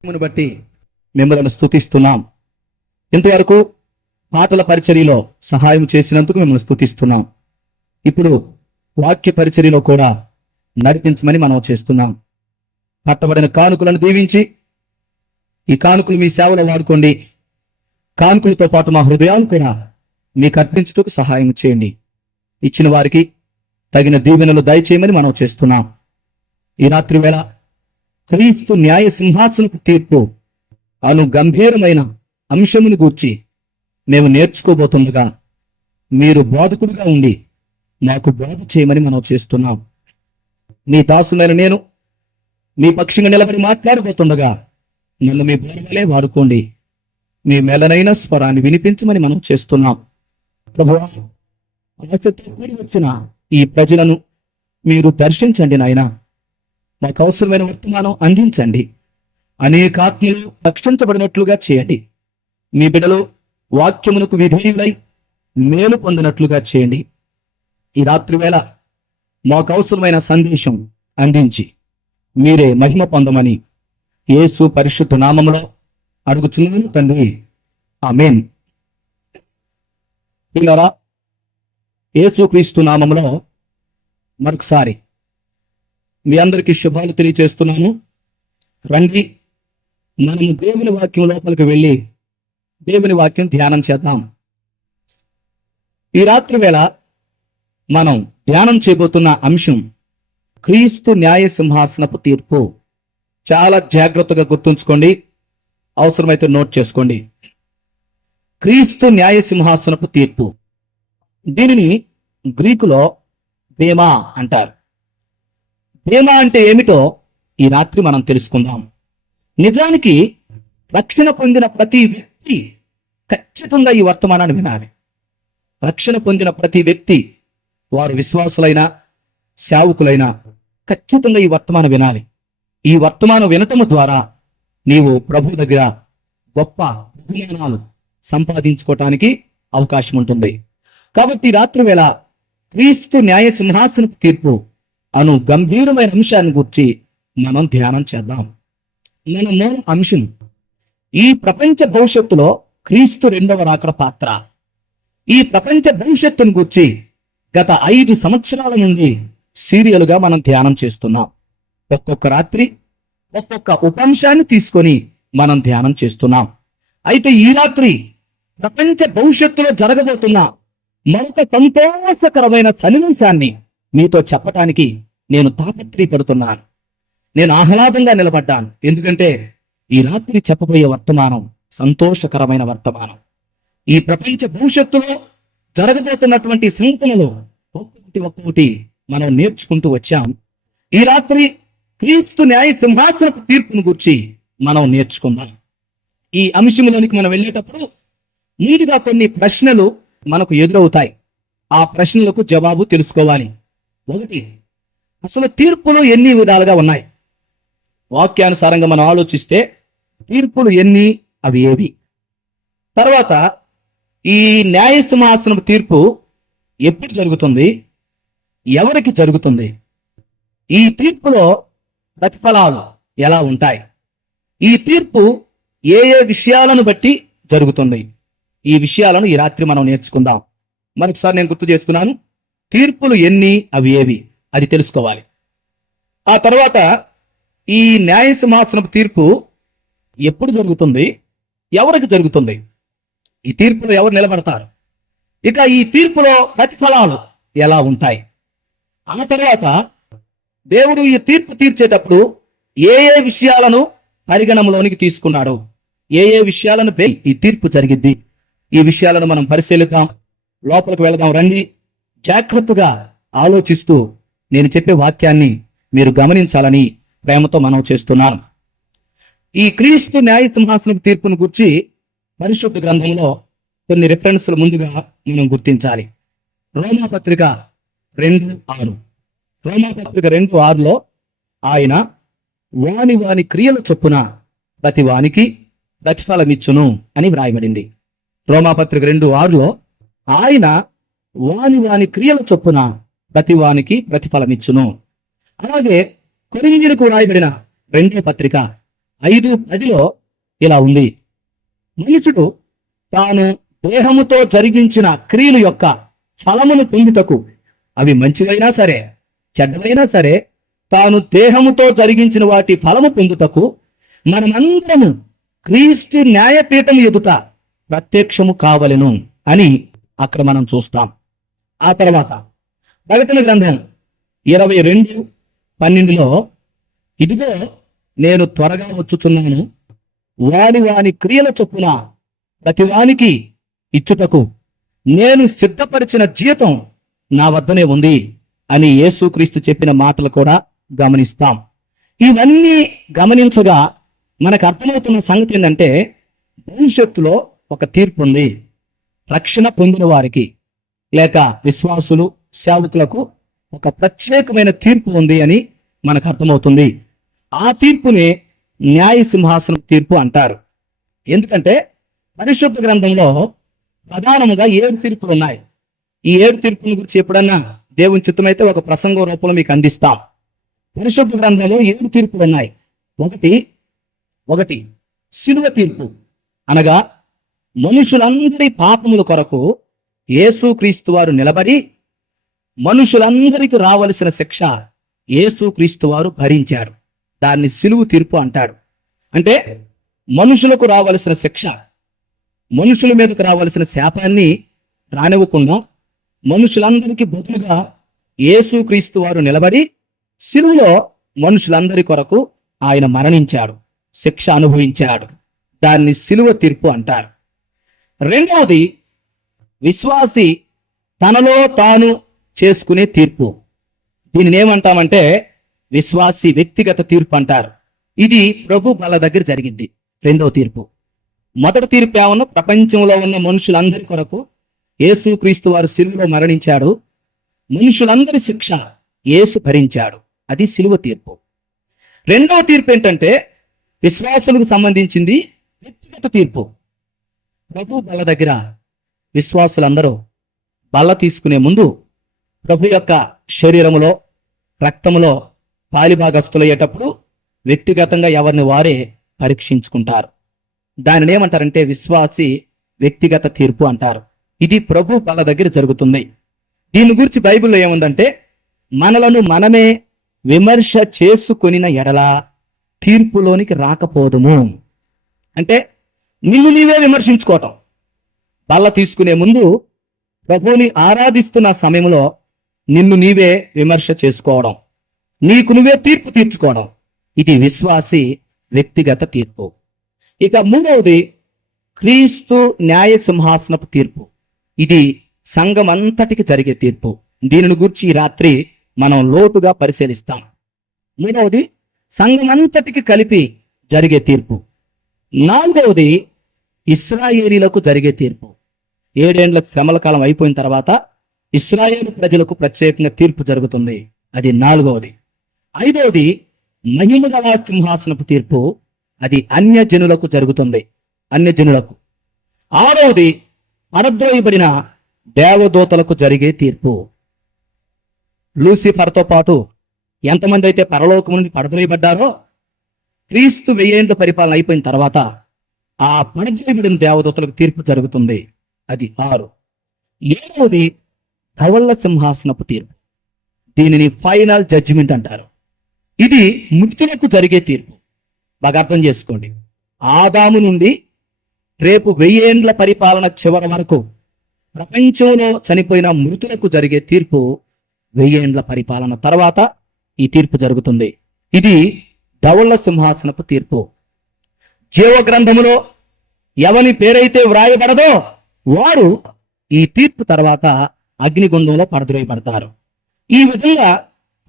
వాక్యమును బట్టి మిమ్మల్ని స్థుతిస్తున్నాం ఇంతవరకు పాటల పరిచర్యలో సహాయం చేసినందుకు మిమ్మల్ని స్థుతిస్తున్నాం ఇప్పుడు వాక్య పరిచర్యలో కూడా నడిపించమని మనం చేస్తున్నాం. పట్టబడిన కానుకలను దీవించి ఈ కానుకలు మీ సేవలో వాడుకోండి. కానుకలతో పాటు మా హృదయాలు కూడా మీకు అర్పించటకు సహాయం చేయండి. ఇచ్చిన వారికి తగిన దీవెనలు దయచేయమని మనం చేస్తున్నాం. ఈ రాత్రి వేళ క్రీస్తు న్యాయ సింహాసనపు తీర్పు అను గంభీరమైన అంశమును గూర్చి మేము నేర్చుకోబోతుండగా మీరు బోధకుడిగా ఉండి మాకు బోధ చేయమని మనం చేస్తున్నాం. మీ దాసులైన నేను మీ పక్షంగా నిలబడి మాట్లాడబోతుండగా నన్ను మీ బోధలే వాడుకోండి. మీ మెలనైన స్వరాన్ని వినిపించమని మనం చేస్తున్నాం. ప్రభు ఆశతో కూడి వచ్చిన ఈ ప్రజలను మీరు దర్శించండి నాయనా. మాకు అవసరమైన వర్తమానం అందించండి. అనేక ఆత్మలు రక్షించబడినట్లుగా చేయండి. మీ బిడ్డలు వాక్యమునకు విధేయులై మేలు పొందినట్లుగా చేయండి. ఈ రాత్రి వేళ మాకు అవసరమైన సందేశం అందించి మీరే మహిమ పొందమని యేసు పరిశుద్ధ నామములో అడుగుచున్నాను తండ్రి. ఆమేన్. పిల్లరా యేసు క్రీస్తు నామంలో మరొకసారి మీ అందరికీ శుభాలు తెలియజేస్తున్నాను. రండి మనము దేవుని వాక్యం లోపలికి వెళ్ళి దేవుని వాక్యం ధ్యానం చేద్దాం. ఈ రాత్రి వేళ మనం ధ్యానం చేయబోతున్న అంశం క్రీస్తు న్యాయ సింహాసనపు తీర్పు. చాలా జాగ్రత్తగా గుర్తుంచుకోండి. అవసరమైతే నోట్ చేసుకోండి. క్రీస్తు న్యాయ సింహాసనపు తీర్పు. దీనిని గ్రీకులో బేమా అంటారు. బీమా అంటే ఏమిటో ఈ రాత్రి మనం తెలుసుకుందాం. నిజానికి రక్షణ పొందిన ప్రతి వ్యక్తి ఖచ్చితంగా ఈ వర్తమానాన్ని వినాలి. రక్షణ పొందిన ప్రతి వ్యక్తి వారు విశ్వాసులైన సేవకులైనా ఖచ్చితంగా ఈ వర్తమానం వినాలి. ఈ వర్తమానం వినటము ద్వారా నీవు ప్రభు దగ్గర గొప్ప బహుమానాలు సంపాదించుకోవటానికి అవకాశం ఉంటుంది కాబట్టి రాత్రి వేళ క్రీస్తు న్యాయ సింహాసన తీర్పు అను గంభీరమైన అంశాన్ని గురించి మనం ధ్యానం చేద్దాం. మన అంశం ఈ ప్రపంచ భవిష్యత్తులో క్రీస్తు రెండవ రాకడ పాత్ర. ఈ ప్రపంచ భవిష్యత్తును గురించి గత ఐదు సంవత్సరాల నుండి సీరియల్గా మనం ధ్యానం చేస్తున్నాం. ఒక్కొక్క రాత్రి ఒక్కొక్క ఉపంశాన్ని తీసుకొని మనం ధ్యానం చేస్తున్నాం. అయితే ఈ రాత్రి ప్రపంచ భవిష్యత్తులో జరగబోతున్న మరొక సంతోషకరమైన సన్నివేశాన్ని మీతో చెప్పటానికి నేను తాపత్రీపడుతున్నాను నేను ఆహ్లాదంగా నిలబడ్డాను. ఎందుకంటే ఈ రాత్రి చెప్పబోయే వర్తమానం సంతోషకరమైన వర్తమానం. ఈ ప్రపంచ భవిష్యత్తులో జరగబోతున్నటువంటి సంఘటనలో ఒక్కొక్కటి ఒక్కొక్కటి మనం నేర్చుకుంటూ వచ్చాం. ఈ రాత్రి క్రీస్తు న్యాయ సింహాసనపు తీర్పును గురించి మనం నేర్చుకుందాం. ఈ అంశంలోనికి మనం వెళ్ళేటప్పుడు నీటిగా కొన్ని ప్రశ్నలు మనకు ఎదురవుతాయి. ఆ ప్రశ్నలకు జవాబు తెలుసుకోవాలి. ఒకటి అసలు తీర్పులు ఎన్ని విధాలుగా ఉన్నాయి? వాక్యానుసారంగా మనం ఆలోచిస్తే తీర్పులు ఎన్ని అవి ఏవి? తర్వాత ఈ న్యాయ సింహాసనం తీర్పు ఎప్పుడు జరుగుతుంది? ఎవరికి జరుగుతుంది? ఈ తీర్పులో ప్రతిఫలాలు ఎలా ఉంటాయి? ఈ తీర్పు ఏ ఏ విషయాలను బట్టి జరుగుతుంది? ఈ విషయాలను ఈ రాత్రి మనం నేర్చుకుందాం. మరొకసారి నేను గుర్తు చేసుకున్నాను. తీర్పులు ఎన్ని అవి ఏవి? అది తెలుసుకోవాలి. ఆ తర్వాత ఈ న్యాయ సింహాసనపు తీర్పు ఎప్పుడు జరుగుతుంది? ఎవరికి జరుగుతుంది? ఈ తీర్పులో ఎవరు నిలబడతారు? ఇక ఈ తీర్పులో ప్రతిఫలాలు ఎలా ఉంటాయి? ఆ తర్వాత దేవుడు ఈ తీర్పు తీర్చేటప్పుడు ఏ ఏ విషయాలను పరిగణంలోనికి తీసుకున్నాడు? ఏ ఏ విషయాలను పై ఈ తీర్పు జరిగిద్ది? ఈ విషయాలను మనం పరిశీలిద్దాం. లోపలికి వెళదాం. రండి. జాగ్రత్తగా ఆలోచిస్తూ నేను చెప్పే వాక్యాన్ని మీరు గమనించాలని ప్రేమతో మనం చేస్తున్నాను. ఈ క్రీస్తు న్యాయ సింహాసనం తీర్పును గురించి పరిశుద్ధ గ్రంథంలో కొన్ని రిఫరెన్స్లు ముందుగా మనం గుర్తించాలి. రోమాపత్రిక రెండు ఆరు. రోమాపత్రిక రెండు ఆరులో ఆయన వాని వాని క్రియల చొప్పున ప్రతి వానికి ప్రతిఫలమిచ్చును అని వ్రాయబడింది. రోమాపత్రిక రెండు ఆరులో ఆయన వాని వాని క్రియల చొప్పున ప్రతి వానికి ప్రతిఫలమిచ్చును. అలాగే కొరింజీలకు రాయబడిన రెండో పత్రిక ఐదు పదిలో ఇలా ఉంది. మనుషుడు తాను దేహముతో జరిగించిన క్రియల యొక్క ఫలమును పొందుటకు అవి మంచివైనా సరే చెడ్డవైనా సరే తాను దేహముతో జరిగించిన వాటి ఫలము పొందుటకు మనమందరము క్రీస్తు న్యాయపీఠం ఎదుట ప్రత్యక్షము కావలెను అని అక్కడ మనం చూస్తాం. ఆ తర్వాత ప్రకటన గ్రంథం ఇరవై రెండు పన్నెండులో ఇదిగో నేను త్వరగా వచ్చుచున్నాను. వాని వాని క్రియల చొప్పున ప్రతివానికి ఇచ్చుటకు నేను సిద్ధపరిచిన జీతం నా వద్దనే ఉంది అని యేసుక్రీస్తు చెప్పిన మాటలు కూడా గమనిస్తాం. ఇవన్నీ గమనించగా మనకు అర్థమవుతున్న సంగతి ఏంటంటే భవిష్యత్తులో ఒక తీర్పు ఉంది. రక్షణ పొందిన వారికి లేక విశ్వాసులు సేవకులకు ఒక ప్రత్యేకమైన తీర్పు ఉంది అని మనకు అర్థమవుతుంది. ఆ తీర్పుని న్యాయ సింహాసనం తీర్పు అంటారు. ఎందుకంటే పరిశుద్ధ గ్రంథంలో ప్రధానముగా ఏడు తీర్పులు ఉన్నాయి. ఈ ఏడు తీర్పుల గురించి ఎప్పుడన్నా దేవుని చిత్తమైతే ఒక ప్రసంగ రూపంలో మీకు అందిస్తాం. పరిశుద్ధ గ్రంథంలో ఏడు తీర్పులు ఉన్నాయి. ఒకటి ఒకటి శిలువ తీర్పు అనగా మనుషులందరి పాపముల కొరకు యేసుక్రీస్తు వారు నిలబడి మనుషులందరికీ రావలసిన శిక్ష యేసుక్రీస్తు వారు భరించారు. దాన్ని సిలువు తీర్పు అంటాడు. అంటే మనుషులకు రావలసిన శిక్ష మనుషుల మీదకు రావలసిన శాపాన్ని రానివ్వకుండా మనుషులందరికీ బదులుగా యేసుక్రీస్తు వారు నిలబడి సిలువులో మనుషులందరి కొరకు ఆయన మరణించాడు శిక్ష అనుభవించాడు. దాన్ని సిలువ తీర్పు అంటారు. రెండవది విశ్వాసి తనలో తాను చేసుకునే తీర్పు. దీనిని ఏమంటామంటే విశ్వాసి వ్యక్తిగత తీర్పు అంటారు. ఇది ప్రభు బల దగ్గర జరిగింది రెండవ తీర్పు. మొదటి తీర్పు ఏమన్నా? ప్రపంచంలో ఉన్న మనుషులందరి కొరకు యేసుక్రీస్తు వారు సిలువలో మరణించాడు. మనుషులందరి శిక్ష యేసు భరించాడు. అది సిలువ తీర్పు. రెండవ తీర్పు ఏంటంటే విశ్వాసులకు సంబంధించింది వ్యక్తిగత తీర్పు. ప్రభు బల దగ్గర విశ్వాసులందరూ బల్ల తీసుకునే ముందు ప్రభు యొక్క శరీరములో రక్తములో పాలిభాగస్తులయ్యేటప్పుడు వ్యక్తిగతంగా ఎవరిని వారే పరీక్షించుకుంటారు. దానిని ఏమంటారంటే విశ్వాసి వ్యక్తిగత తీర్పు అంటారు. ఇది ప్రభు బల దగ్గర జరుగుతుంది. దీని గురించి బైబిల్లో ఏముందంటే మనలను మనమే విమర్శ చేసుకొనిన ఎడల తీర్పులోనికి రాకపోదుము. అంటే నిన్ను నీవే విమర్శించుకోవటం. బల్ల తీసుకునే ముందు ప్రభువుని ఆరాధిస్తున్న సమయంలో నిన్ను నీవే విమర్శ చేసుకోవడం. నీకు నువ్వే తీర్పు తీర్చుకోవడం. ఇది విశ్వాసి వ్యక్తిగత తీర్పు. ఇక మూడవది క్రీస్తు న్యాయ సింహాసనపు తీర్పు. ఇది సంఘం అంతటికి జరిగే తీర్పు. దీనిని గురించి ఈ రాత్రి మనం లోటుగా పరిశీలిస్తాం. మూడవది సంఘమంతటికి కలిపి జరిగే తీర్పు. నాలుగవది ఇస్రాయేలీలకు జరిగే తీర్పు. ఏడేండ్ల శ్రమల కాలం అయిపోయిన తర్వాత ఇస్రాయేల్ ప్రజలకు ప్రత్యేకంగా తీర్పు జరుగుతుంది. అది నాలుగవది. ఐదవది మహిమగల సింహాసనపు తీర్పు అది అన్య జనులకు జరుగుతుంది. అన్య జనులకు ఆరవది పరద్రోయబడిన దేవదూతలకు జరిగే తీర్పు. లూసిఫర్తో పాటు ఎంతమంది అయితే పరలోకం నుండి పడద్రోయబడ్డారో క్రీస్తు వెయ్యేండ్ల పరిపాలన అయిపోయిన తర్వాత ఆ పడద్రోయబడిన దేవదూతలకు తీర్పు జరుగుతుంది. అది ఆరు ఏడవది ధవళ్ళ సింహాసనపు తీర్పు. దీనిని ఫైనల్ జడ్జిమెంట్ అంటారు. ఇది మృతులకు జరిగే తీర్పు. బాగా అర్థం చేసుకోండి. ఆదాము నుండి రేపు వెయ్యేండ్ల పరిపాలన చివరి వరకు ప్రపంచంలో చనిపోయిన మృతులకు జరిగే తీర్పు వెయ్యేండ్ల పరిపాలన తర్వాత ఈ తీర్పు జరుగుతుంది. ఇది ధవళ్ళ సింహాసనపు తీర్పు. జీవ గ్రంథములో ఎవని పేరైతే వ్రాయబడదో వారు ఈ తీర్పు తర్వాత అగ్నిగుండంలో పడద్రోయబడతారు ఈ విధంగా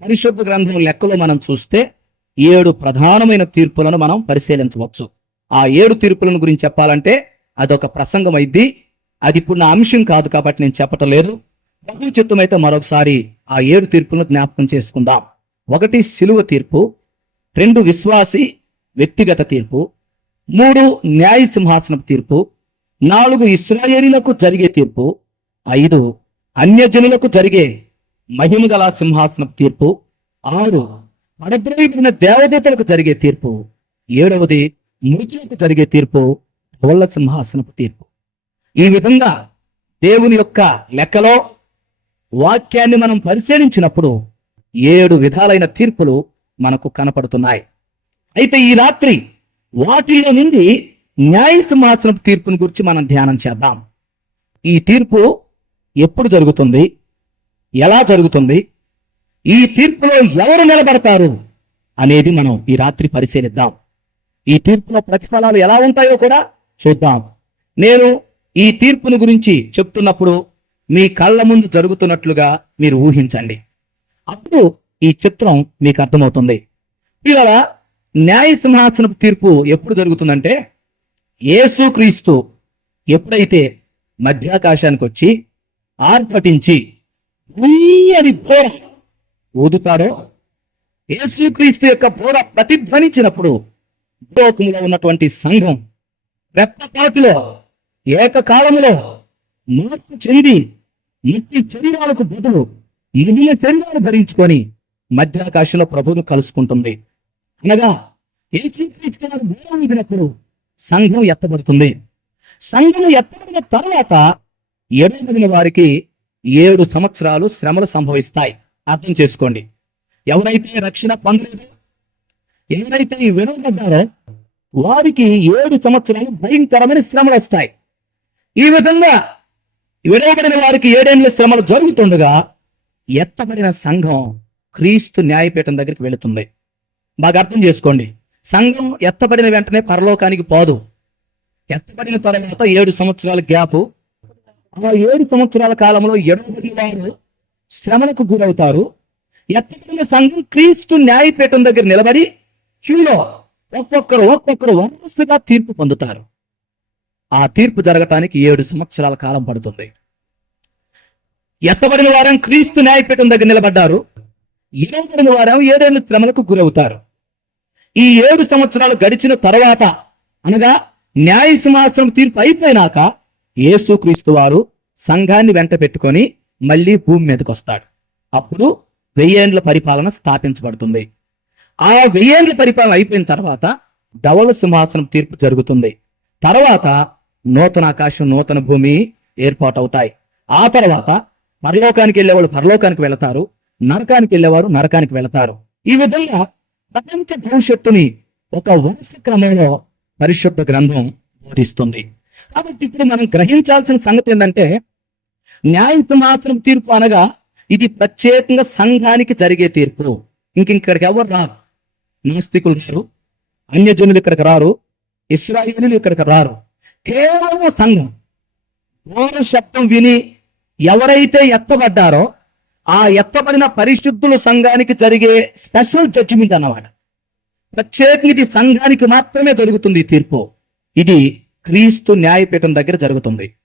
పరిశుద్ధ గ్రంథం లెక్కలో మనం చూస్తే ఏడు ప్రధానమైన తీర్పులను మనం పరిశీలించవచ్చు. ఆ ఏడు తీర్పులను గురించి చెప్పాలంటే అదొక ప్రసంగం అయింది అది ఇప్పుడు నా అంశం కాదు కాబట్టి నేను చెప్పటం లేదు. ప్రభు చిత్తమైతే మరొకసారి ఆ ఏడు తీర్పులను జ్ఞాపకం చేసుకుందాం. ఒకటి సిలువ తీర్పు రెండు విశ్వాసి వ్యక్తిగత తీర్పు మూడు న్యాయ సింహాసనపు తీర్పు నాలుగు ఇస్రాయేలీలకు జరిగే తీర్పు ఐదు అన్యజనులకు జరిగే మహిమ గల సింహాసనపు తీర్పు ఆరు పడద్రోయబడిన దేవదేతలకు జరిగే తీర్పు ఏడవది మృతులకు జరిగే తీర్పు ధవళ సింహాసనపు తీర్పు. ఈ విధంగా దేవుని యొక్క లెక్కలో వాక్యాన్ని మనం పరిశీలించినప్పుడు ఏడు విధాలైన తీర్పులు మనకు కనపడుతున్నాయి. అయితే ఈ రాత్రి వాటిలో నుండి న్యాయ సింహాసనపు తీర్పుని గురించి మనం ధ్యానం చేద్దాం. ఈ తీర్పు ఎప్పుడు జరుగుతుంది? ఎలా జరుగుతుంది? ఈ తీర్పులో ఎవరు నిలబడతారు? అనేది మనం ఈ రాత్రి పరిశీలిద్దాం. ఈ తీర్పులో ప్రతిఫలాలు ఎలా ఉంటాయో కూడా చూద్దాం. నేను ఈ తీర్పును గురించి చెప్తున్నప్పుడు మీ కళ్ళ ముందు జరుగుతున్నట్లుగా మీరు ఊహించండి. అప్పుడు ఈ చిత్రం మీకు అర్థమవుతుంది. పిల్లల న్యాయ సింహాసనపు తీర్పు ఎప్పుడు జరుగుతుందంటే యేసుక్రీస్తు ఎప్పుడైతే మధ్యాకాశానికి వచ్చి ఆర్భటించి అని పోర ఊదుతాడో యేసుక్రీస్తు యొక్క పోర ప్రతిధ్వనించినప్పుడు లోకంలో ఉన్నటువంటి సంఘం రెప్పపాతిలో ఏకకాలంలో మార్పు చెంది మట్టి శరీరాలకు బదులు మిగిలిన శరీరాలు ధరించుకొని మధ్యాకాశంలో ప్రభువును కలుసుకుంటుంది. అనగా యేసుక్రీస్తు గారు ఊదినప్పుడు సంఘం ఎత్తబడుతుంది. సంఘం ఎత్తబడిన తర్వాత ఎడబడిన వారికి ఏడు సంవత్సరాలు శ్రమలు సంభవిస్తాయి. అర్థం చేసుకోండి. ఎవరైతే రక్షణ పొందలేదు ఎవరైతే వినబడ్డారో వారికి ఏడు సంవత్సరాలు భయంకరమైన శ్రమలు వస్తాయి. ఈ విధంగా విడవబడిన వారికి ఏడేళ్ళ శ్రమలు జరుగుతుండగా ఎత్తబడిన సంఘం క్రీస్తు న్యాయపీఠం దగ్గరికి వెళుతుంది. బాగా అర్థం చేసుకోండి. సంఘం ఎత్తబడిన వెంటనే పరలోకానికి పోదు. ఎత్తబడిన తర్వాత ఏడు సంవత్సరాల గ్యాప్. ఆ ఏడు సంవత్సరాల కాలంలో ఎడబడి వారు శ్రమలకు గురవుతారు. ఎత్తబడిన సంఘం క్రీస్తు న్యాయపీఠం దగ్గర నిలబడి క్యూలో ఒక్కొక్కరు ఒక్కొక్కరు వరుసగా తీర్పు పొందుతారు. ఆ తీర్పు జరగటానికి ఏడు సంవత్సరాల కాలం పడుతుంది. ఎత్తబడిన వారం క్రీస్తు న్యాయపీఠం దగ్గర నిలబడ్డారు. ఏడబడిన వారం ఏదైనా శ్రమలకు గురవుతారు. ఈ ఏడు సంవత్సరాలు గడిచిన తర్వాత అనగా న్యాయ సింహాసనం తీర్పు అయిపోయినాక యేసుక్రీస్తు వారు సంఘాన్ని వెంట పెట్టుకొని మళ్ళీ భూమి మీదకి వస్తాడు. అప్పుడు వెయ్యేండ్ల పరిపాలన స్థాపించబడుతుంది. ఆ వెయ్యేండ్ల పరిపాలన అయిపోయిన తర్వాత డవల సింహాసనం తీర్పు జరుగుతుంది. తర్వాత నూతన ఆకాశం నూతన భూమి ఏర్పాటవుతాయి. ఆ తర్వాత పరలోకానికి వెళ్ళేవాళ్ళు పరలోకానికి వెళతారు నరకానికి వెళ్ళేవారు నరకానికి వెళతారు. ఈ విధంగా ప్రపంచ భవిష్యత్తుని ఒక వరుస క్రమంలో పరిశుద్ధ గ్రంథం బోధిస్తుంది. కాబట్టి ఇప్పుడు మనం గ్రహించాల్సిన సంగతి ఏంటంటే న్యాయ సింహాసనం తీర్పు అనగా ఇది ప్రత్యేకంగా సంఘానికి జరిగే తీర్పు. ఇంక ఎవరు రారు? నాస్తికులు రారు అన్యజనులు ఇక్కడికి రారు ఇస్రాయేలీలు ఇక్కడికి రారు. కేవలం సంఘం. ఘోర శబ్దం విని ఎవరైతే ఎత్తబడ్డారో ఆ ఎత్తబడిన పరిశుద్ధుల సంఘానికి జరిగే స్పెషల్ జడ్జిమెంట్ అన్నమాట. ప్రత్యేకంగా ఇది సంఘానికి మాత్రమే జరుగుతుంది ఈ తీర్పు. ఇది క్రీస్తు న్యాయపీఠం దగ్గర జరుగుతుంది.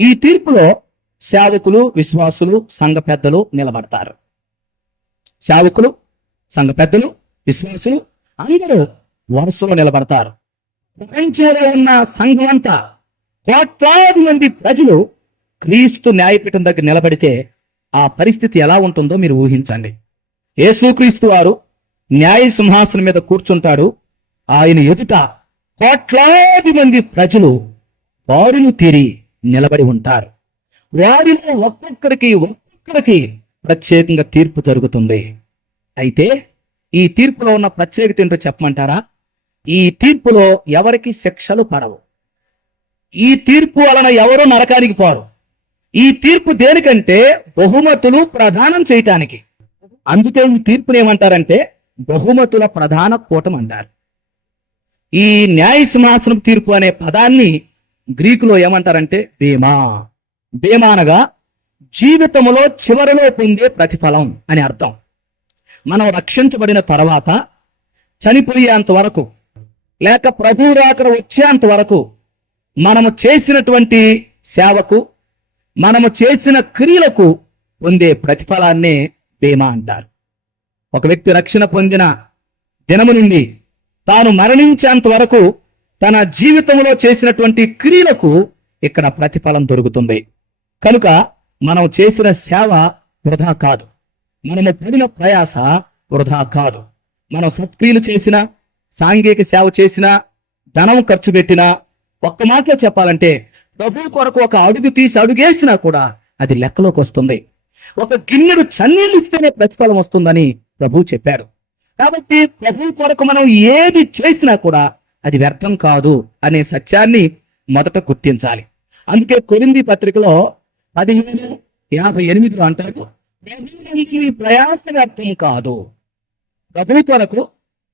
ఈ తీర్పులో సేవకులు విశ్వాసులు సంఘ పెద్దలు నిలబడతారు. సేవకులు సంఘ పెద్దలు విశ్వాసులు అందరూ వరుసలో నిలబడతారు. ప్రపంచంలో ఉన్న సంఘం అంతా కోట్లాది మంది ప్రజలు క్రీస్తు న్యాయపీఠం దగ్గర నిలబడితే ఆ పరిస్థితి ఎలా ఉంటుందో మీరు ఊహించండి. యేసుక్రీస్తు వారు న్యాయ సింహాసనం మీద కూర్చుంటాడు. ఆయన ఎదుట కోట్లాది మంది ప్రజలు బారులు తీరి నిలబడి ఉంటారు. వారిలో ఒక్కొక్కరికి ఒక్కొక్కరికి ప్రత్యేకంగా తీర్పు జరుగుతుంది. అయితే ఈ తీర్పులో ఉన్న ప్రత్యేకత ఏంటో చెప్పమంటారా? ఈ తీర్పులో ఎవరికి శిక్షలు పడవు. ఈ తీర్పు వలన ఎవరు నరకానికి పోరు. ఈ తీర్పు దేనికంటే బహుమతులు ప్రధానం చేయటానికి. అందుకే ఈ తీర్పుని ఏమంటారంటే బహుమతుల ప్రధాన కూటం అంటారు. ఈ న్యాయ సింహాసనం తీర్పు అనే పదాన్ని గ్రీకులో ఏమంటారంటే భీమా. భీమా అనగా జీవితంలో చివరిలో పొందే ప్రతిఫలం అని అర్థం. మనం రక్షించబడిన తర్వాత చనిపోయేంత వరకు లేక ప్రభు రాకడ వచ్చేంత వరకు మనము చేసినటువంటి సేవకు మనము చేసిన క్రియలకు పొందే ప్రతిఫలాన్నే బీమా అంటారు. ఒక వ్యక్తి రక్షణ పొందిన దినము నుండి తాను మరణించేంత వరకు తన జీవితంలో చేసినటువంటి క్రియలకు ఇక్కడ ప్రతిఫలం దొరుకుతుంది. కనుక మనం చేసిన సేవ వృధా కాదు. మనము పడిన ప్రయాస వృధా కాదు. మనం సత్క్రియలు చేసిన సాంఘిక సేవ చేసినా ధనం ఖర్చు పెట్టినా ఒక్క మాటలో చెప్పాలంటే ప్రభు కొరకు ఒక అడుగు తీసి అడుగేసినా కూడా అది లెక్కలోకి వస్తుంది. ఒక గిన్నెడు చన్నీళ్ళిస్తేనే ప్రతిఫలం వస్తుందని ప్రభు చెప్పాడు. కాబట్టి ప్రభు కొరకు మనం ఏది చేసినా కూడా అది వ్యర్థం కాదు అనే సత్యాన్ని మొదట గుర్తించాలి. అందుకే కొరింది పత్రికలో పదిహేను యాభై ఎనిమిదిలో అంటారు ప్రయాస వ్యర్థం కాదు. ప్రభు కొరకు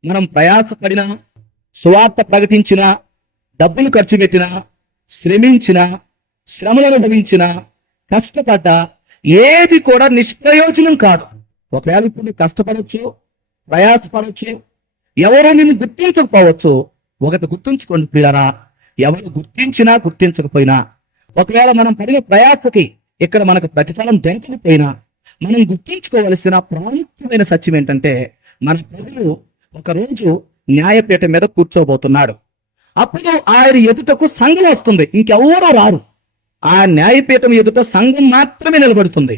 మనం ప్రయాసపడినా సువార్త ప్రకటించినా డబ్బులు ఖర్చు పెట్టినా శ్రమించిన శ్రమలు అనుభవించిన కష్టపడ్డ ఏది కూడా నిష్ప్రయోజనం కాదు. ఒకవేళ ఇప్పుడు నువ్వు కష్టపడవచ్చు ప్రయాసపడవచ్చు ఎవరు నిన్ను గుర్తించకపోవచ్చు ఒకటి గుర్తుంచుకోండి పిల్లరా ఎవరు గుర్తించినా గుర్తించకపోయినా ఒకవేళ మనం పడిన ప్రయాసకి ఇక్కడ మనకు ప్రతిఫలం దొరకకపోయినా మనం గుర్తుంచుకోవలసిన ప్రాముఖ్యమైన సత్యం ఏంటంటే మన ప్రజలు ఒకరోజు న్యాయపీఠం మీద కూర్చోబోతున్నాడు. అప్పుడు ఆయన ఎదుటకు సంఘం వస్తుంది. ఇంకెవరూ రారు. ఆ న్యాయపీఠం ఎదుట సంఘం మాత్రమే నిలబడుతుంది.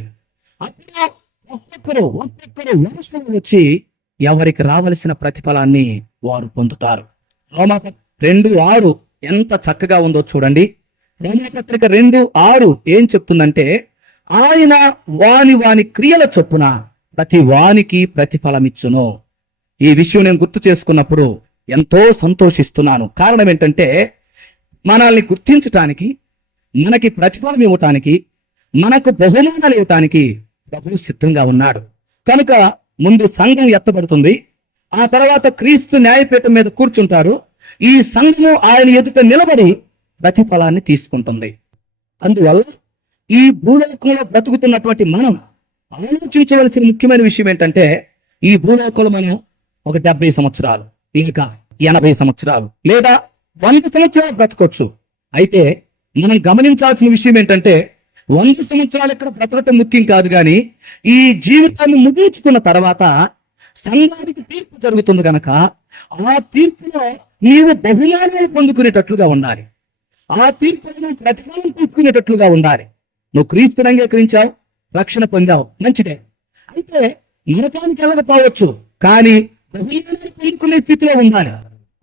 అప్పుడు ఒక్కొక్కరు ఒక్కొక్కరు వరుసగా వచ్చి ఎవరికి రావలసిన ప్రతిఫలాన్ని వారు పొందుతారు. రోమా రెండు ఆరు ఎంత చక్కగా ఉందో చూడండి. రోమాపత్రిక రెండు ఆరు ఏం చెప్తుందంటే ఆయన వాని వాని క్రియల చొప్పున ప్రతి వానికి ప్రతిఫలమిచ్చును. ఈ విషయం నేను గుర్తు చేసుకున్నప్పుడు ఎంతో సంతోషిస్తున్నాను. కారణం ఏంటంటే మనల్ని గుర్తించటానికి మనకి ప్రతిఫలం ఇవ్వటానికి మనకు బహుమానాలు ఇవ్వటానికి ప్రభు సిద్ధంగా ఉన్నాడు. కనుక ముందు సంఘం ఎత్తబడుతుంది. ఆ తర్వాత క్రీస్తు న్యాయపీఠం మీద కూర్చుంటారు. ఈ సంఘము ఆయన ఎదుట నిలబడి ప్రతిఫలాన్ని తీసుకుంటుంది. అందువల్ల ఈ భూలోకంలో బ్రతుకుతున్నటువంటి మనం ఆలోచించవలసిన ముఖ్యమైన విషయం ఏంటంటే ఈ భూలోకంలో మనం ఒక డెబ్బై సంవత్సరాలు ఇంకా ఎనభై సంవత్సరాలు లేదా వంద సంవత్సరాలు బ్రతకొచ్చు. అయితే మనం గమనించాల్సిన విషయం ఏంటంటే వంద సంవత్సరాలు ఇక్కడ బ్రతకటం ముఖ్యం కాదు కానీ ఈ జీవితాన్ని ముగించుకున్న తర్వాత సంఘానికి తీర్పు జరుగుతుంది కనుక ఆ తీర్పులో నీవు బహుమానాలు పొందుకునేటట్లుగా ఉండాలి. ఆ తీర్పులను ప్రతిఫలం తీసుకునేటట్లుగా ఉండాలి. నువ్వు క్రీస్తుని అంగీకరించావు రక్షణ పొందావు మంచిదే. అయితే నరకానికి వెళ్ళకపోవచ్చు కానీ బహుమానాలు స్థితిలో ఉండాలి.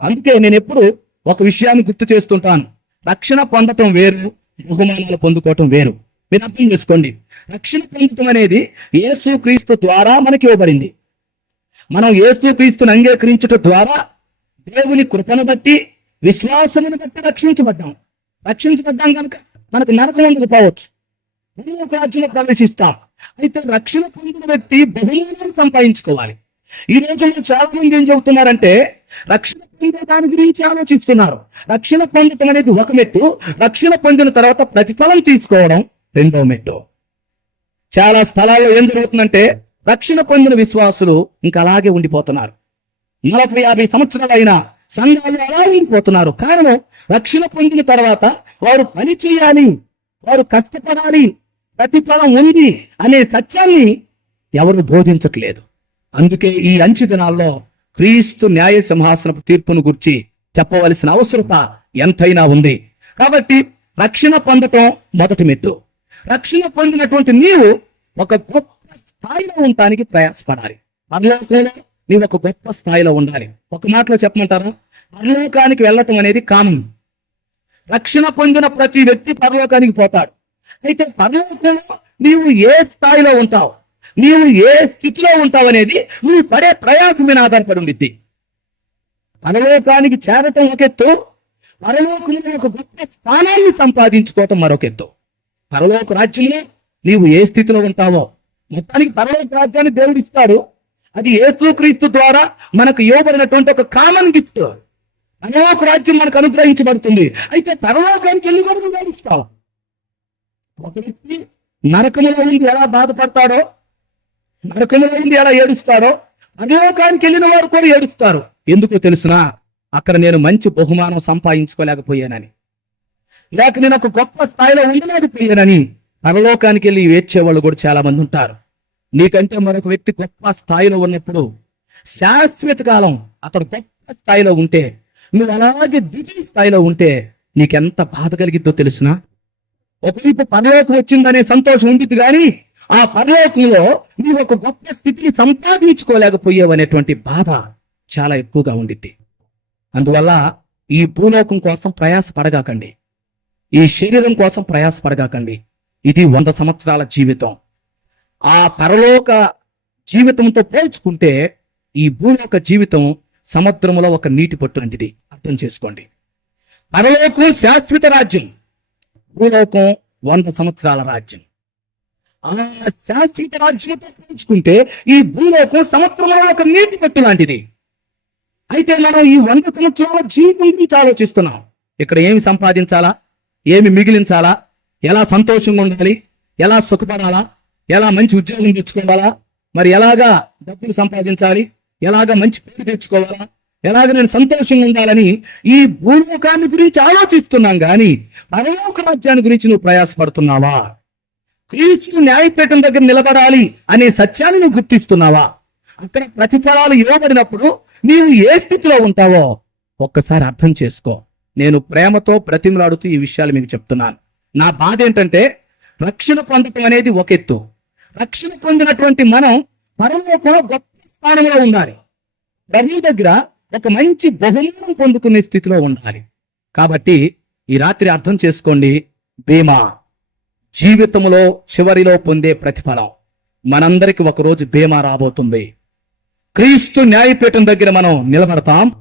అందుకే నేను ఎప్పుడు ఒక విషయాన్ని గుర్తు చేస్తుంటాను. రక్షణ పొందటం వేరు బహుమానాలు పొందుకోవటం వేరు. మీరు అర్థం చేసుకోండి. రక్షణ పొందటం అనేది యేసు క్రీస్తు ద్వారా మనకి ఇవ్వబడింది. మనం యేసు క్రీస్తుని అంగీకరించటం ద్వారా దేవుని కృపను బట్టి విశ్వాసమును బట్టి రక్షించబడ్డాం. రక్షించబడ్డాం కనుక మనకు నరకం ఉండకపోవచ్చు పరలోక రాజ్యంలో ప్రవేశిస్తాం. అయితే రక్షణ పొందిన వ్యక్తి బహుమానాన్ని సంపాదించుకోవాలి. ఈ రోజుల్లో చాలా మంది ఏం చెబుతున్నారంటే రక్షణ పొందే దాని గురించి ఆలోచిస్తున్నారు. రక్షణ పొందటం అనేది ఒక మెట్టు. రక్షణ పొందిన తర్వాత ప్రతిఫలం తీసుకోవడం రెండో మెట్టు. చాలా స్థలాల్లో ఏం జరుగుతుందంటే రక్షణ పొందిన విశ్వాసులు ఇంకా అలాగే ఉండిపోతున్నారు. నలభై యాభై సంవత్సరాలైన సంఘాలు అలా ఉండిపోతున్నారు. కారణం రక్షణ పొందిన తర్వాత వారు పని చేయాలి వారు కష్టపడాలి ప్రతిఫలం ఉంది అనే సత్యాన్ని ఎవరు బోధించట్లేదు. అందుకే ఈ అంచె దినాల్లో క్రీస్తు న్యాయ సింహాసనపు తీర్పును గుర్చి చెప్పవలసిన అవసరత ఎంతైనా ఉంది. కాబట్టి రక్షణ పొందటం మొదటి మెట్టు. రక్షణ పొందినటువంటి నీవు ఒక గొప్ప స్థాయిలో ఉండటానికి ప్రయాసపడాలి. పరలోకంలో నీవు ఒక గొప్ప స్థాయిలో ఉండాలి. ఒక మాటలో చెప్పమంటారా? పరలోకానికి వెళ్ళటం అనేది కామన్. రక్షణ పొందిన ప్రతి వ్యక్తి పరలోకానికి పోతాడు. అయితే పరలోకంలో నీవు ఏ స్థాయిలో ఉంటావు? నీవు ఏ స్థితిలో ఉంటావనేది నువ్వు పడే ప్రయాసం మీద ఆధారపడి ఉండిద్ది. పరలోకానికి చేరటం ఒక ఎత్తు పరలోకంలో ఒక గొప్ప స్థానాన్ని సంపాదించుకోవటం మరొక ఎత్తు. పరలోక రాజ్యంలో నీవు ఏ స్థితిలో ఉంటావో మొత్తానికి పరలోక రాజ్యాన్ని దేవుడు ఇస్తాడు. అది యేసుక్రీస్తు ద్వారా మనకు ఇవ్వబడినటువంటి ఒక కామన్ గిఫ్ట్ పరలోక రాజ్యం మనకు అనుగ్రహించబడుతుంది. అయితే పరలోకానికి వెళ్ళి కూడా నువ్వు ఒక వ్యక్తి నరకంలో ఉండి ఎలా బాధపడతాడో నరకములో ఎలా ఏడుస్తారో? పరలోకానికి వెళ్ళిన వారు కూడా ఏడుస్తారు. ఎందుకో తెలుసునా? అక్కడ నేను మంచి బహుమానం సంపాదించుకోలేకపోయానని. లేక నేను ఒక గొప్ప స్థాయిలో ఉండలేకపోయానని. పరలోకానికి వెళ్ళి ఏడ్చేవాళ్ళు కూడా చాలా మంది ఉంటారు. నీకంటే మరొక వ్యక్తి గొప్ప స్థాయిలో ఉన్నప్పుడు శాశ్వత కాలం అతడు గొప్ప స్థాయిలో ఉంటే నువ్వు అలాగే దిగి స్థాయిలో ఉంటే నీకెంత బాధ కలిగిద్దో తెలుసునా? ఒకవైపు పరలోకం వచ్చిందనే సంతోషం ఉంది కానీ ఆ పరలోకంలో నీవు ఒక గొప్ప స్థితిని సంపాదించుకోలేకపోయావు అనేటువంటి బాధ చాలా ఎక్కువగా ఉండిద్ది. అందువల్ల ఈ భూలోకం కోసం ప్రయాస పడగాకండి. ఈ శరీరం కోసం ప్రయాస పడగాకండి. ఇది వంద సంవత్సరాల జీవితం. ఆ పరలోక జీవితంతో పోల్చుకుంటే ఈ భూలోక జీవితం సముద్రములో ఒక నీటి పట్టు లాంటిది. అర్థం చేసుకోండి. పరలోకం శాశ్వత రాజ్యం. భూలోకం వంద సంవత్సరాల రాజ్యం. ఆ శాశ్వత రాజ్యంతో ఈ భూలోకం సంవత్సరంలో ఒక నీటి పెట్టు లాంటిది. అయితే మనం ఈ వంద సంవత్సరాల జీవితం గురించి ఆలోచిస్తున్నాం. ఇక్కడ ఏమి సంపాదించాలా? ఏమి మిగిలించాలా? ఎలా సంతోషంగా ఉండాలి? ఎలా సుఖపడాలా? ఎలా మంచి ఉద్యోగం తెచ్చుకోవాలా? మరి ఎలాగా డబ్బులు సంపాదించాలి? ఎలాగా మంచి పేరు తెచ్చుకోవాలా? ఎలాగ నేను సంతోషంగా ఉండాలని ఈ భూలోకాన్ని గురించి ఆలోచిస్తున్నాం గాని పరలోక రాజ్యాన్ని గురించి నువ్వు ప్రయాసపడుతున్నావా? క్రీస్తు న్యాయపీఠం దగ్గర నిలబడాలి అనే సత్యాన్ని నువ్వు గుర్తిస్తున్నావా? అక్కడ ప్రతిఫలాలు ఇవ్వబడినప్పుడు నీవు ఏ స్థితిలో ఉంటావో ఒక్కసారి అర్థం చేసుకో. నేను ప్రేమతో ప్రతిమలాడుతూ ఈ విషయాలు మీకు చెప్తున్నాను. నా బాధ ఏంటంటే రక్షణ పొందటం అనేది ఒక ఎత్తు. రక్షణ పొందినటువంటి మనం పరలోకంలో గొప్ప స్థానంలో ఉండాలి. ప్రభు దగ్గర ఒక మంచి బహుమానం పొందుకునే స్థితిలో ఉండాలి. కాబట్టి ఈ రాత్రి అర్థం చేసుకోండి. బీమా జీవితంలో చివరిలో పొందే ప్రతిఫలం. మనందరికి ఒకరోజు బీమా రాబోతుంది. క్రీస్తు న్యాయపీఠం దగ్గర మనం నిలబడతాం.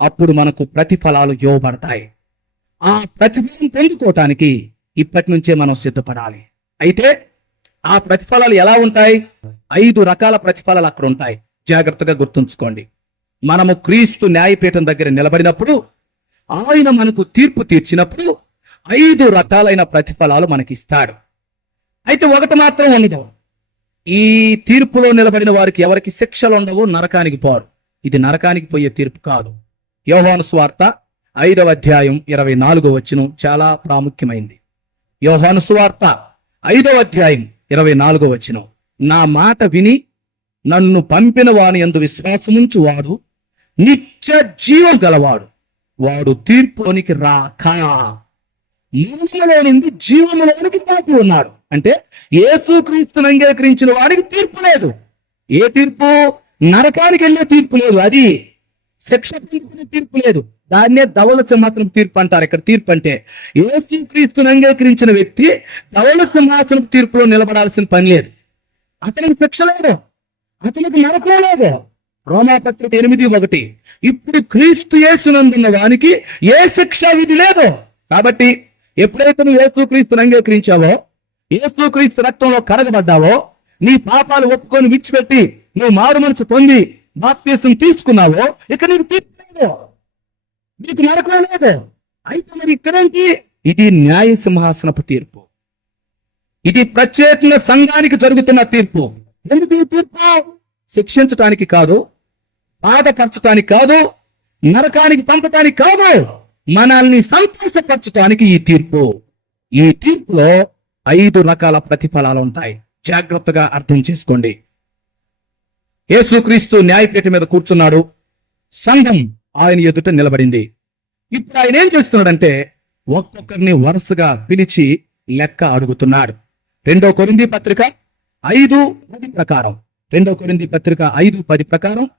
అప్పుడు మనకు ప్రతిఫలాలు ఇవ్వబడతాయి. ఆ ప్రతిఫలం పొందుకోవటానికి ఇప్పటి నుంచే మనం సిద్ధపడాలి. అయితే ఆ ప్రతిఫలాలు ఎలా ఉంటాయి? ఐదు రకాల ప్రతిఫలాలు అక్కడ ఉంటాయి. జాగ్రత్తగా గుర్తుంచుకోండి. మనము క్రీస్తు న్యాయపీఠం దగ్గర నిలబడినప్పుడు ఆయన మనకు తీర్పు తీర్చినప్పుడు ఐదు రకాలైన ప్రతిఫలాలు మనకిస్తాడు. అయితే ఒకటి మాత్రం ఉండదు. ఈ తీర్పులో నిలబడిన వారికి ఎవరికి శిక్షలు ఉండవు నరకానికి పోరు. ఇది నరకానికి పోయే తీర్పు కాదు. యోహాను స్వార్త ఐదవ అధ్యాయం ఇరవై నాలుగో వచ్చిన చాలా ప్రాముఖ్యమైంది. యోహాను స్వార్త ఐదవ అధ్యాయం ఇరవై నాలుగో వచ్చిన నా మాట విని నన్ను పంపిన వాని ఎందు విశ్వాసముంచు వాడు నిత్య జీవం గలవాడు. వాడు తీర్పులోనికి రాక. మరణంలో నుండి తాకి ఉన్నాడు. అంటే యేసుక్రీస్తును అంగీకరించిన వాడికి తీర్పు లేదు. ఏ తీర్పు? నరకానికి వెళ్ళే తీర్పు లేదు. అది శిక్ష పొందుకునే తీర్పు లేదు. దాన్నే ధవల సింహాసనం తీర్పు అంటారు. ఇక్కడ తీర్పు అంటే ఏసు క్రీస్తుని అంగీకరించిన వ్యక్తి ధవల సింహాసనం తీర్పులో నిలబడాల్సిన పని లేదు. అతనికి శిక్ష లేదు. అతనికి నరకం లేదు. రోమాపత్రిక ఎనిమిది ఒకటి. ఇప్పుడు క్రీస్తు యేసునందున్న వానికి ఏ శిక్ష విధి లేదు. కాబట్టి ఎప్పుడైతే నువ్వు యేసుక్రీస్తుని అంగీకరించావో యేసుక్రీస్తు రక్తంలో కరగబడ్డావో నీ పాపాలు ఒప్పుకొని విడిచిపెట్టి నువ్వు మారు మనసు పొంది బాప్తీసం తీసుకున్నావో ఇక నీకు తీర్పు లేదు. నీకు నరకం లేదు. అయితే మరి ఇక్కడేంటి? ఇది న్యాయ సింహాసనపు తీర్పు. ఇది ప్రత్యేకంగా సంఘానికి జరుగుతున్న తీర్పు. ఎందుకు ఈ తీర్పు? శిక్షించటానికి కాదు బాధపరచటానికి కాదు నరకానికి పంపటానికి కాదు. మనల్ని సంతోషపరచడానికి ఈ తీర్పు. ఈ తీర్పులో ఐదు రకాల ప్రతిఫలాలు ఉంటాయి. జాగ్రత్తగా అర్థం చేసుకోండి. యేసుక్రీస్తు న్యాయపీఠ మీద కూర్చున్నాడు. సంఘం ఆయన ఎదుట నిలబడింది. ఇప్పుడు ఆయన ఏం చేస్తున్నాడంటే ఒక్కొక్కరిని వరుసగా పిలిచి లెక్క అడుగుతున్నాడు. రెండో కొరింది పత్రిక ఐదు పది ప్రకారం. రెండో కొరింది పత్రిక ఐదు పది ప్రకారం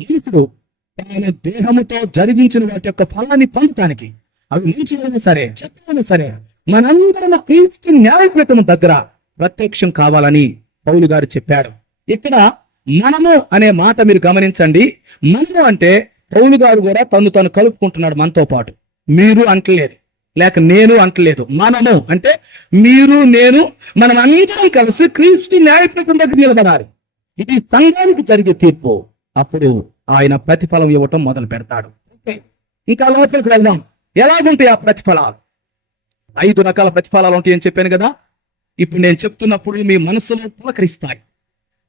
యేసుడు ఆయన దేహముతో జరిగించిన వాటి యొక్క ఫలాన్ని పొందటానికి అవి మంచివైనా సరే చెత్తైనా సరే మనందరం క్రీస్తు న్యాయపీఠం దగ్గర ప్రత్యక్షం కావాలని పౌలు గారు చెప్పాడు ఇక్కడ మనము అనే మాట మీరు గమనించండి. మనము అంటే పౌలు గారు కూడా తను తను కలుపుకుంటున్నాడు మనతో పాటు. మీరు అంటలేదు. లేక నేను అంటలేదు. మనము అంటే మీరు నేను మనం అందరం కలిసి క్రీస్తు న్యాయపీఠం దగ్గర నిలబడాలి. ఇది సంఘానికి జరిగే తీర్పు. అప్పుడు ఆయన ప్రతిఫలం ఇవ్వటం మొదలు పెడతాడు. ఇంకా లోపలికి వెళ్దాం. ఎలాగుంటాయి ఆ ప్రతిఫలాలు? ఐదు రకాల ప్రతిఫలాలు ఉంటాయని చెప్పాను కదా. ఇప్పుడు నేను చెప్తున్నప్పుడు మీ మనసులో పులకరిస్తాయి.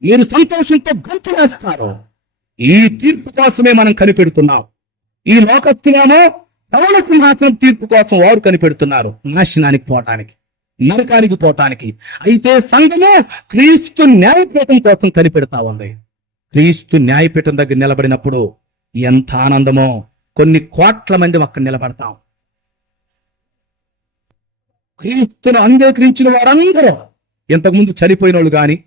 మీరు సంతోషంతో గంతు వేస్తారు. ఈ తీర్పు కోసమే మనం కనిపెడుతున్నాం. ఈ లోకస్తులేమో పవన సింహాసనం తీర్పు కోసం వారు కనిపెడుతున్నారు. నాశనానికి పోవటానికి నరకానికి పోవటానికి. అయితే సంఘము క్రీస్తు న్యాయపీఠం కోసం కనిపెడతా ఉంది. క్రీస్తు న్యాయపీఠం దగ్గర నిలబడినప్పుడు ఎంత ఆనందమో. కొన్ని కోట్ల మంది అక్కడ నిలబడతాం. క్రీస్తును అంగీకరించిన వారందరూ ఇంతకుముందు చనిపోయిన వాళ్ళు కానీ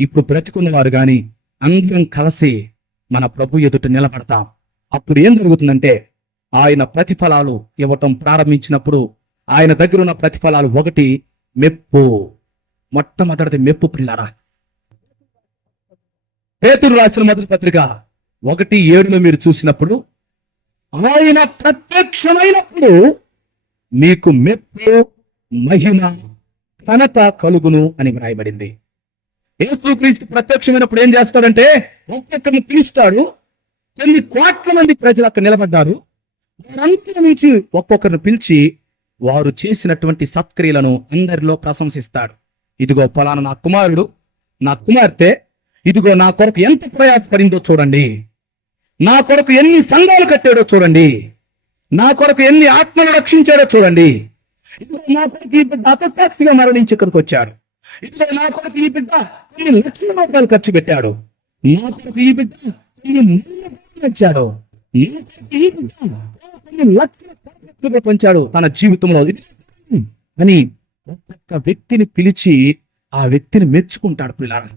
ఇప్పుడు బ్రతికున్న వారు కానీ అందరం కలిసి మన ప్రభు ఎదుట నిలబడతాం. అప్పుడు ఏం జరుగుతుందంటే ఆయన ప్రతిఫలాలు ఇవ్వటం ప్రారంభించినప్పుడు ఆయన దగ్గర ఉన్న ప్రతిఫలాలు ఒకటి మెప్పు. మొట్టమొదటిది మెప్పు పిల్లరా. పేతురు రాసిన మొదటి పత్రిక ఒకటి ఏడులో మీరు చూసినప్పుడు ఆయన ప్రత్యక్షమైనప్పుడు మీకు మెప్పు మహిమ ఘనత కలుగును అని వ్రాయబడింది. యేసుక్రీస్తు ప్రత్యక్షమైనప్పుడు ఏం చేస్తాడంటే ఒక్కొక్కరిని పిలుస్తాడు. కొన్ని కోట్ల మంది ప్రజలు అక్కడ నిలబడ్డారు. వారంతా నుంచి ఒక్కొక్కరిని పిలిచి వారు చేసినటువంటి సత్క్రియలను అందరిలో ప్రశంసిస్తాడు. ఇదిగో పలానా నా కుమారుడు నా కుమార్తె ఇదిగో నా కొరకు ఎంత ప్రయాసపడిందో చూడండి. నా కొరకు ఎన్ని సంఘాలు కట్టాడో చూడండి. నా కొరకు ఎన్ని ఆత్మలు రక్షించాడో చూడండి. నా కొరకు ఈ బిడ్డ అపసాక్షిగా మరణించి ఇక్కడికి వచ్చాడు. ఇదిగో నా కొరకు ఈ బిడ్డ కొన్ని లక్షల రూపాయలు ఖర్చు పెట్టాడు. నా కొరకు ఈ బిడ్డ కొన్ని వచ్చాడు ఈ బిడ్డ కొన్ని లక్షల పంచాడు తన జీవితంలో. అని ఒక్కొక్క వ్యక్తిని పిలిచి ఆ వ్యక్తిని మెచ్చుకుంటాడు పిల్లారా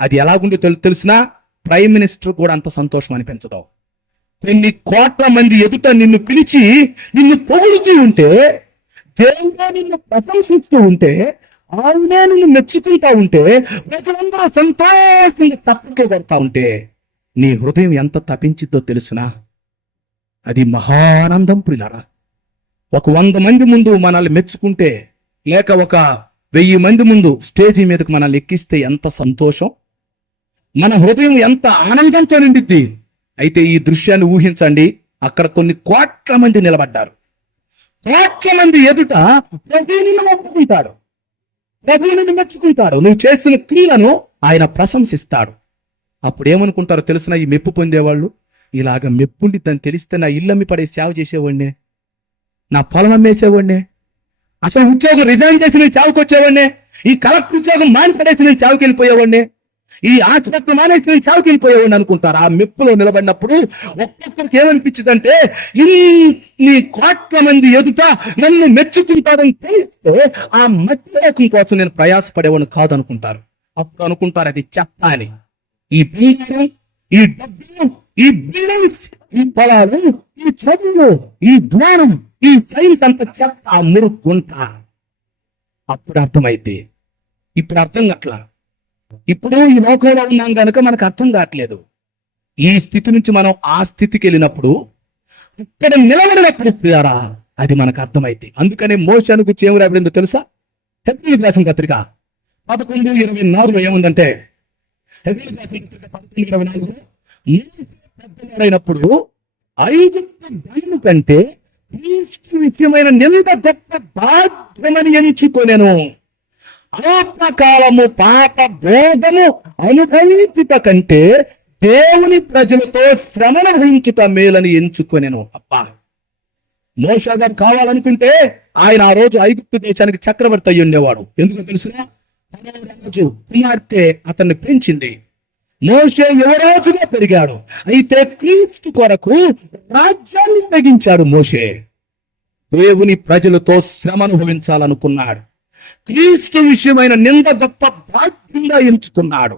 అది ఎలాగుందో తెలు తెలిసినా ప్రైమ్ మినిస్టర్ కూడా అంత సంతోషం అనిపించదు. కొన్ని కోట్ల మంది ఎదుట నిన్ను పిలిచి నిన్ను పొగుడుతూ ఉంటే దేవుడే నిన్ను ప్రశంసిస్తూ ఉంటే ఆయనే నిన్ను మెచ్చుకుంటా ఉంటే ప్రజలందరూ సంతోషంగా తప్పకే కొడతా ఉంటే నీ హృదయం ఎంత తపించిద్దో తెలుసునా? అది మహానందం ప్రిలారా. ఒక వంద మంది ముందు మనల్ని మెచ్చుకుంటే లేక ఒక వెయ్యి మంది ముందు స్టేజి మీదకి మనల్ని ఎక్కిస్తే ఎంత సంతోషం? మన హృదయం ఎంత ఆనందంతో నిండిద్ది? అయితే ఈ దృశ్యాన్ని ఊహించండి. అక్కడ కొన్ని కోట్ల మంది నిలబడ్డారు. కోట్ల మంది ఎదుట ప్రభువుని మెచ్చుకుంటారు ప్రభువుని మెచ్చుకుంటాడు. నువ్వు చేసిన క్రియలను ఆయన ప్రశంసిస్తాడు. అప్పుడు ఏమనుకుంటారో తెలిసిన ఈ మెప్పు పొందేవాళ్ళు? ఇలాగ మెప్పుండి తను తెలిస్తే నా ఇల్లమ్మి పడే సేవ చేసేవాడినే. నా పొలం అమ్మేసేవాడినే. అసలు ఉద్యోగం రిజైన్ చేసి నేను చావుకొచ్చేవాడినే. ఈ కలెక్టర్ ఉద్యోగం మాని పడేసి నేను చావుకి వెళ్ళిపోయేవాడినే ఈ ఆసుపత్రి మానేసి నేను అనుకుంటారు? ఆ మెప్పులో నిలబడినప్పుడు ఒక్కొక్కరికి ఏమనిపించిందంటే ఇన్ని కోట్ల మంది ఎదుట నన్ను మెచ్చుకుంటారని తెలిస్తే ఆ మధ్యలోకం కోసం నేను ప్రయాసపడేవాడిని కాదనుకుంటారు. అప్పుడు అనుకుంటారు అది చెత్త అని. ఈ బంగారం ఈ డబ్బు ఈ బిల్డింగ్స్ ఈ పొలాలు ఈ చదువులు ఈ జ్ఞానం ఈ సైన్స్ అంత చెత్త మురుక్కుంటా. మురుక్కుంట అప్పుడు అర్థమైతే ఇప్పుడు అర్థం అట్లా ఇప్పుడే ఈ లోకంలో ఉన్నాం కనుక మనకు అర్థం కావట్లేదు. ఈ స్థితి నుంచి మనం ఆ స్థితికి వెళ్ళినప్పుడు ఇక్కడ నిలబడినప్పుడు ప్రియారా అది మనకు అర్థమైతే. అందుకనే మోషను గురించి ఏమి రాబడిందో తెలుసా? హెబ్రీ రాసిన పత్రిక పదకొండు ఇరవై నాలుగు ఏముందంటే హెబ్రీ రాసిన పత్రిక పదకొండు ఇరవై నాలుగు పెద్దవాడైనప్పుడు ఐగుప్తు ధనము కంటే క్రీస్తు విషయమైన నింద గొప్ప బాధ్యమని ఎంచుకోలేను ఆత్మకాలము పాట భోగము అనుభవించుట కంటే దేవుని ప్రజలతో శ్రమను వహించుట మేలని ఎంచుకొనెను. అబ్బా! మోషా గారు కావాలనుకుంటే ఆయన ఆ రోజు ఐగుప్తు దేశానికి చక్రవర్తి అయి ఉండేవాడు. ఎందుకు తెలుసునా? రాజు కుమార్తె అతన్ని పెంచింది. మోషే యువరాజుగా పెరిగాడు. అయితే క్రీస్తు కొరకు రాజ్యాన్ని తగ్గించాడు మోషే. దేవుని ప్రజలతో శ్రమ అనుభవించాలనుకున్నాడు. క్రీస్తు విషయమైన నింద గొప్ప భాగ్యంగా ఎంచుకున్నాడు.